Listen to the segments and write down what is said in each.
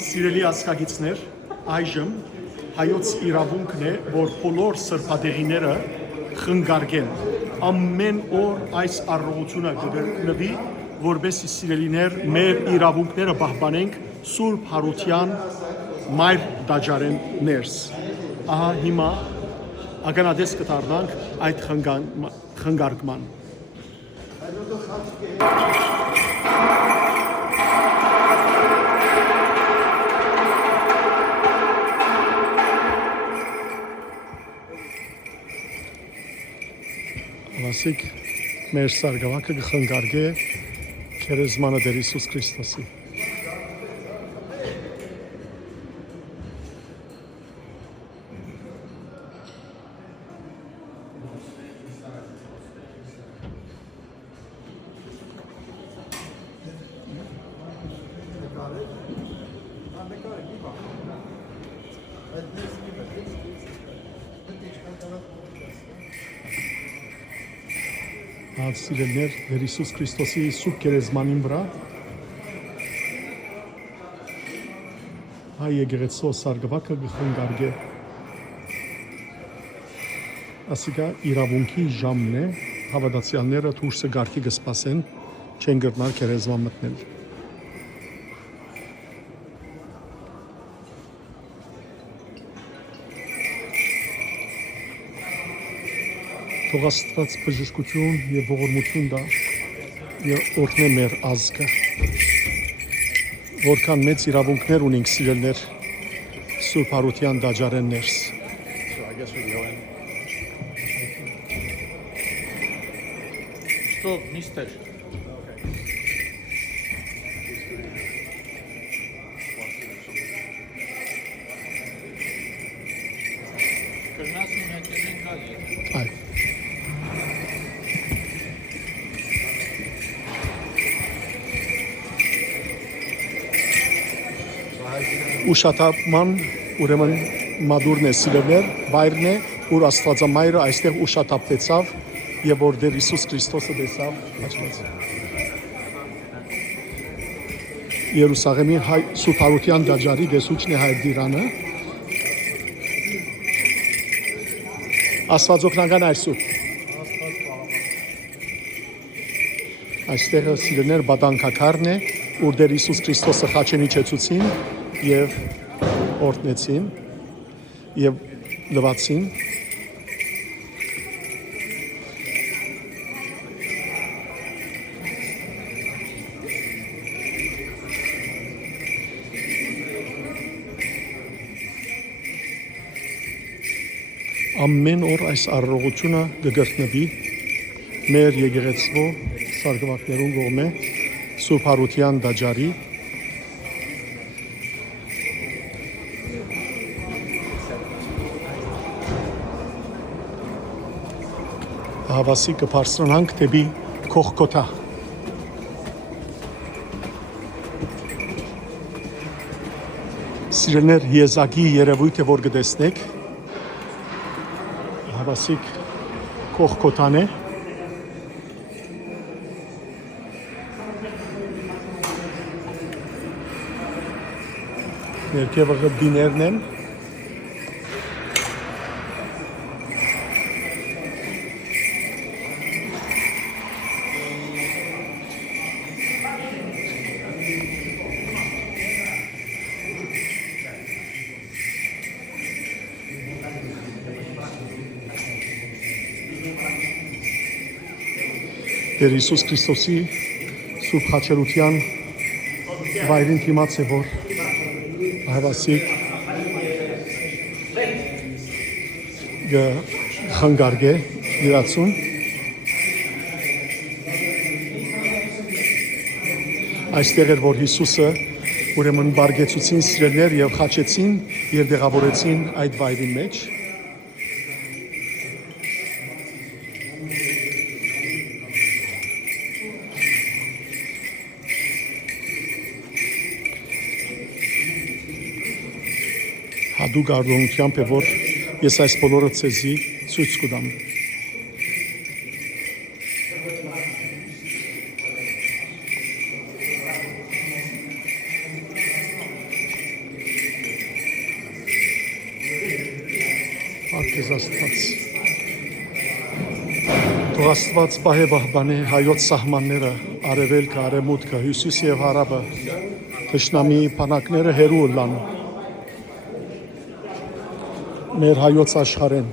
Սիրելի ազգագիցներ, այժմ հայոց իրավունքն է, որ բոլոր սրբադեղիները խնգարգեն։ Ամեն օր այս առողությունը կգտնվի, որպեսզի սիրելիներ մեր իրավունքները պահպանենք Սուրբ Հարության մայր դաջարեն ներս։ Ահա հիմա ականատես կդառնանք այդ խնգարկման։ Ասիկ մեր սարգավակը կխնգարգե քերեզմանը Տեր Հիսուս Քրիստոսի։ Սիրելիներ, Տեր Հիսուս Քրիստոսի սուրբ քերեզմանին վրա հայ եկեղեցու սարգավակը կխնգարգե։ Ասիկա իրավունքի ժամն է, հավատացյալները դուրսը գարկի կսպասեն, չեն գտնար քերեզման մտնել։ Թող Աստված բժշկություն եւ ողորմություն տա եւ օրհնե մեր ազգը, որքան մեծ իրավունքներ ունենք սիրելներ Սուրբ Հարության դաջարեն ներս։ Stop, mister. Այ ուշաթափման ուրեմն մադուրն է սիրելներ, վայրն է, որ Աստվածամայրը այստեղ ուշաթափվեցավ եւ որ Տեր Հիսուս Քրիստոսը տեսավ աչքից։ Երուսաղեմի Սուրբ Հարության դաջարի դեսուչն է Հայր Դիրանը։ Աստված օգնական այսօր։ Այստեղ սիրելներ բադանքակարն է, որ Տեր Հիսուս Քրիստոսը խաչեն իջեցուցին եւ օրհնեցին եւ լվացին։ Ամեն օր այս առողջությունը կգտնվի մեր եկեղեցու սարգավակներուն կողմէ Սուրբ Հարության դաջարի հավասի կբարձրանանք դեպի Քողքոթա։ Սիրելիներ, եզակի երևույթը որ կտեսնեք հավասիկ Քողքոթան է։ Ներքևը գբիներն են։ Տեր Հիսուս Քրիստոսի սուրբ խաչերության վայրին դիմաց է որ հավասիկ խնգարգե իրացուն։ Այստեղ էր որ Հիսուսը ուրեմն բարգեցուցին սիրելներ եւ խաչեցին եւ դեղավորեցին այդ վայրի մեջ։ Հատուկ արդյունությամբ է որ ես այս բոլորը ցեզի ցույց կտամ։ քեզ Աստված։ Թող Աստված պահե պահպանի հայոց սահմանները, արևելքը, արևմուտքը, հյուսիս եւ հարավը, թշնամի բանակները հեռու լան մեր հայոց աշխարհեն։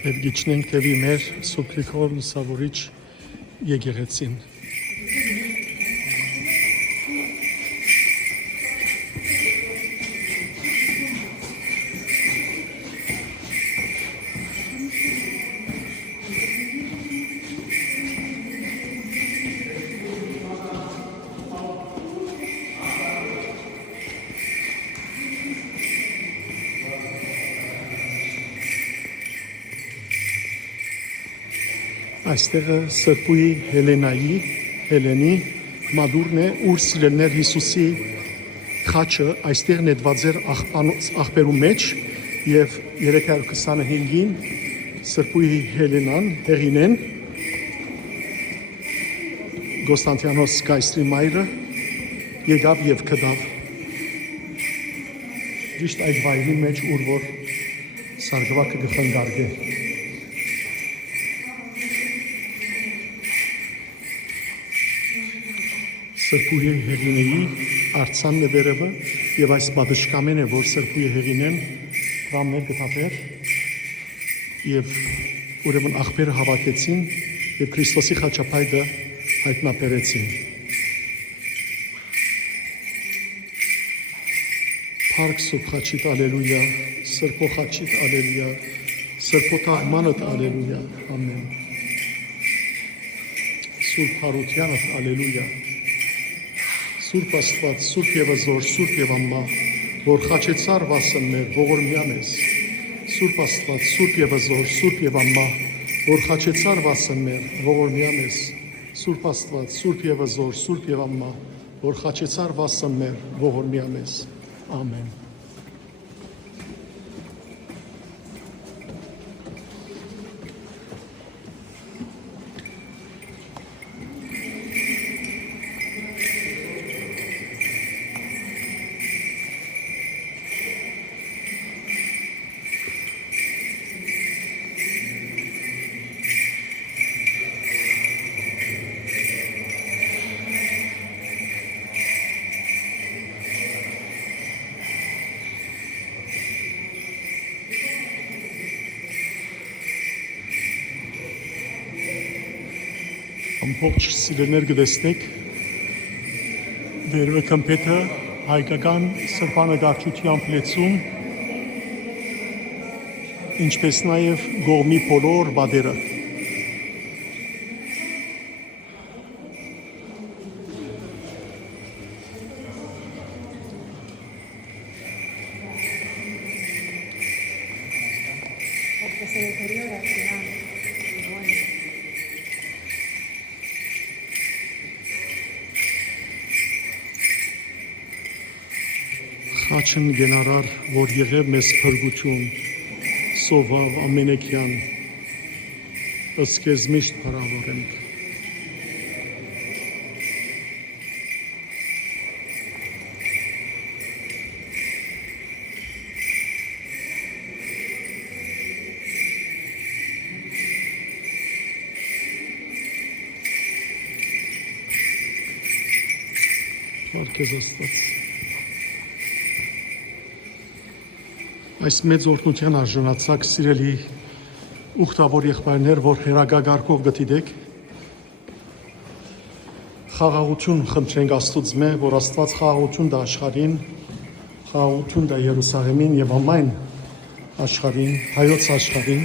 Եվ գիչնենք թևի մեր Սուպրիքով լուսավորիչ եկեղեցին։ Այստեղը Սրբուի Հելենի մադուրն է, ուր սիրելներ Հիսուսի խաչը այստեղ նետված էր աղբերու մեջ եւ 325-ին Սրբուի Հելենան հեղինեն Կոստանդիանոս Կայսրի մայրը եկավ եւ գտավ ճիշտ այդ վայրի մեջ ուր որ սարգսակը գխնգարգե Սրբուի Հեղինեի արցանն է վերևը եւ այս պատշգամեն է, որ Սրբուի Հեղինեն ռամներ գտապեր եւ ուրեմն աղբերը հավաքեցին եւ Քրիստոսի խաչապայտը հայտնաբերեցին։ Փառք Սուրբ խաչիդ ալելույա, Սրբո խաչիդ ալելույա, Սրբո թաղմանդ ալելույա, ամեն։ Սուրբ հարությանդ ալելույա։ Սուրբ Աստված, Սուրբ եւ Զոր, Սուրբ եւ Ամմա, որ խաչեցար վասններ, ողորմյան ես։ Սուրբ Աստված, Սուրբ եւ Զոր, Սուրբ եւ Ամմա, որ խաչեցար վասններ, ողորմյան ես։ Սուրբ Աստված, Սուրբ եւ Զոր, Սուրբ եւ Ամմա, որ խաչեցար վասններ, ողորմյան ես։ Ամեն։ Ամբողջ սիրելներ կտեսնեք վերևը կմպետը հայկական սրբանկարչությամբ լեցում ինչպես նաև գողմի բոլոր բադերը Խաչն գենարար, որ եղև մեզ փրկություն, սովավ ամենեքյան, ըստ քեզ միշտ փառավորենք։ Փառք քեզ Աստված։ Այս մեծ օրհնության արժանացակ սիրելի ուխտավոր եղբայրներ, որ հերագագարկով գտիդեք, խաղաղություն խնդրենք Աստծո, որ Աստված խաղաղություն դա աշխարհին, խաղաղություն դա Երուսաղեմին եւ ամայն աշխարհին, հայոց աշխարհին,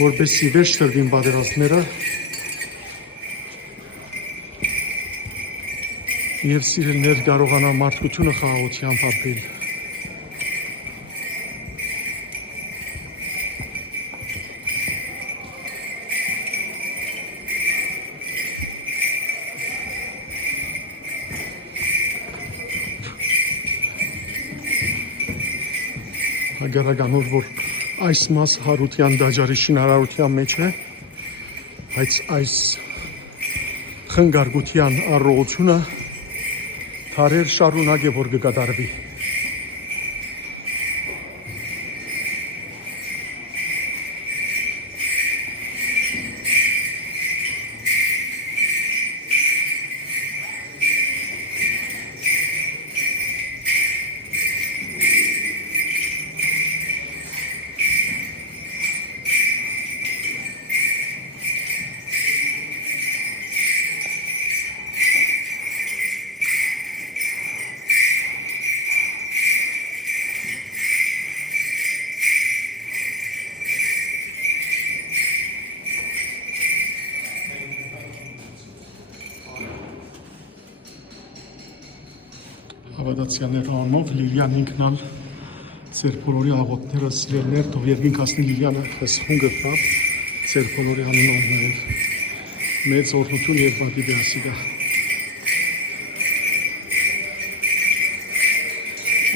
որպեսզի վերջ տրվին պատերազմները եւ սիրելիներ կարողանան մարդկությունը խաղաղությամբ ապրել։ Հագարականոր, որ այս մաս հարության դաջարի շինարարության մեջ է, այս խնգարգության առողությունը թարեր շարունակ է, որ կկատարվի։ Հավատացյալների անունով Լիլիան ինքնալ ձեր բոլորի աղոթները սիրելներ, թող երկինք հասնի Լիլիանը խսխունգը տա, ձեր բոլորի անունով նաև մեծ օրհնություն եւ բադի դասիգա։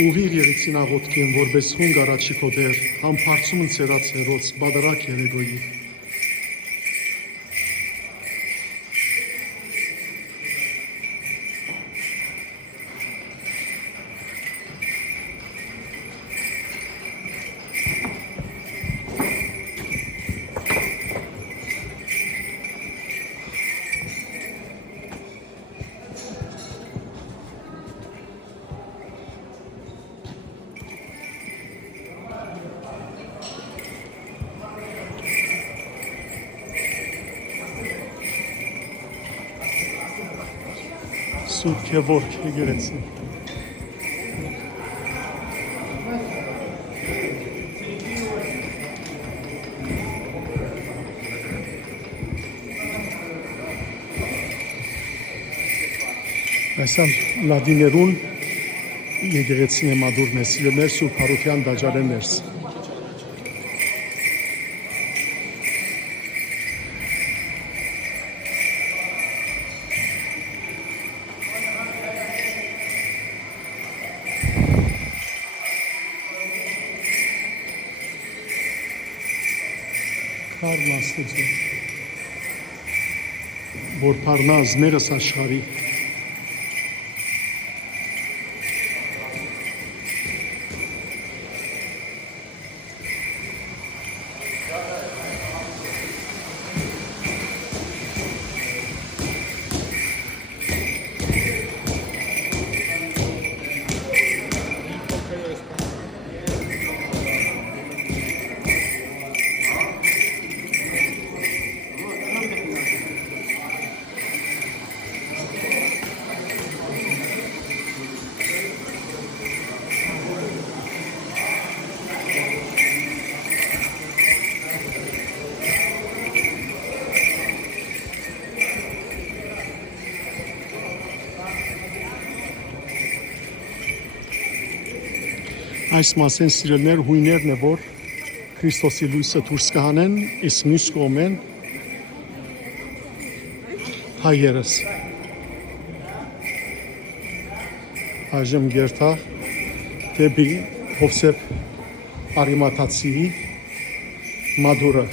Ուղիղ եղեցին աղոթքին, որպես խունգ առաջի կոդեր, համբարձում ընցերած հերոց, բادرակ երեգոյի։ Սուրբ եւ ворք եկեղեցի։ Այսամ լադիներուն եկեղեցին է մադուրն է սիրելներ Սուրբ Հարության դաջարեններս։ Կարն աստուծո, որ պարնազ ներս աշխարի, այս մասեն սիրելներ հույներն է, որ Քրիստոսի լույսը դուրս կհանեն, իսկ մյուս կողմեն հայերս։ Այժմ գերտա դեպի Հովսեփ Արիմաթացիի մադուրը։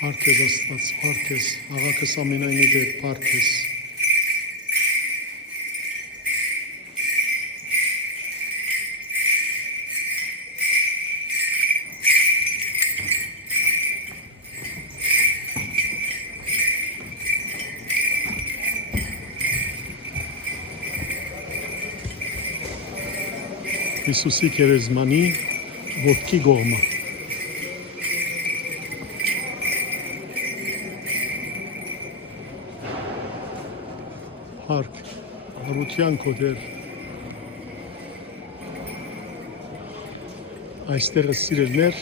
Փառքեզ Աստված, փառքեզ, աղաքս ամենայնի դեր, փառքեզ։ Հիսուսի քերեզմանի ոտքի գողմը։ Հարկ, հարության կոդեր, այստեղը սիրելներ,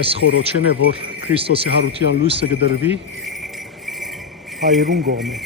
այս խորոչեն է, որ Քրիստոսի հարության լույսը կդրվի հայերուն կողմը։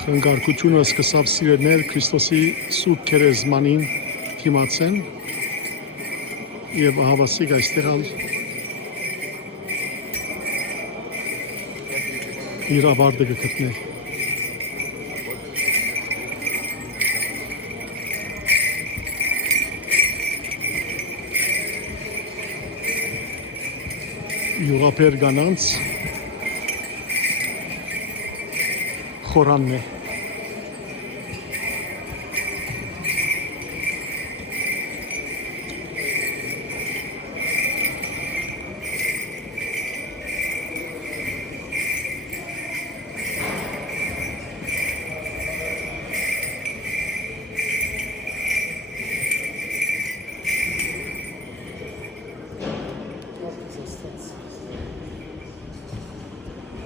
Խնգարկությունը սկսավ սիրելներ Քրիստոսի սուրբ քերեզմանին դիմացեն եւ հավասիկ այստեղ իր ավարտը գտնել։ Յուղապեր կանանց խորանն է։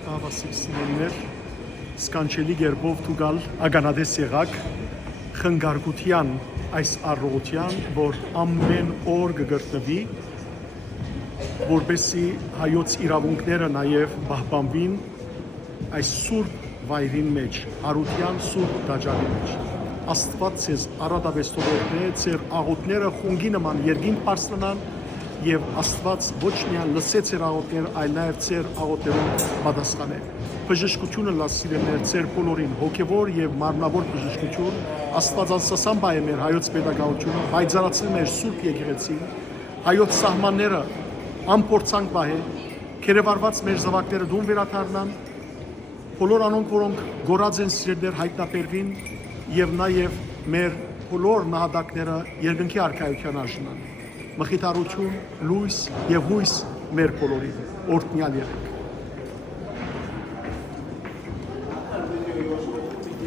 Հավասիկ սիրելիներ, սկանչելի գերբով դուգալ ագանադես եղակ խնգարկության այս առողջության, որ ամեն օր կգրտնվի, որպեսզի հայոց իրավունքները նաև պահպանվին այս սուրբ վայրին մեջ, հարության սուրբ տաճարի մեջ։ Աստված ձեզ արադավեստորողն է, ձեր աղոթները խունգի նման երկինք բարձրանան եւ Աստված ոչ միայն լսեց ձեր աղոթները, այլ նաեւ ձեր աղոթներուն պատասխանե։ Բժշկությունը լավ սիրելիներ ձեր բոլորին, հոգեվոր եւ մարմնավոր բժշկություն, Աստվածածասան բայ է մեր հայոց պետագաղությունը, բայցարացնել մեր սուրբ եկեղեցին, հայոց սահմանները ամփորձանք բայ է, քերեվարված մեր զավակները դուն վերադառնան, բոլոր անոնք, որոնք գորած են սիրելիներ հայտնաբերվին եւ նաեւ մեր բոլոր նահատակները երկնքի արքայության արժանան։ Մխիթարություն, լույս եւ հույս մեր բոլորին, օրհնյալ եղեք։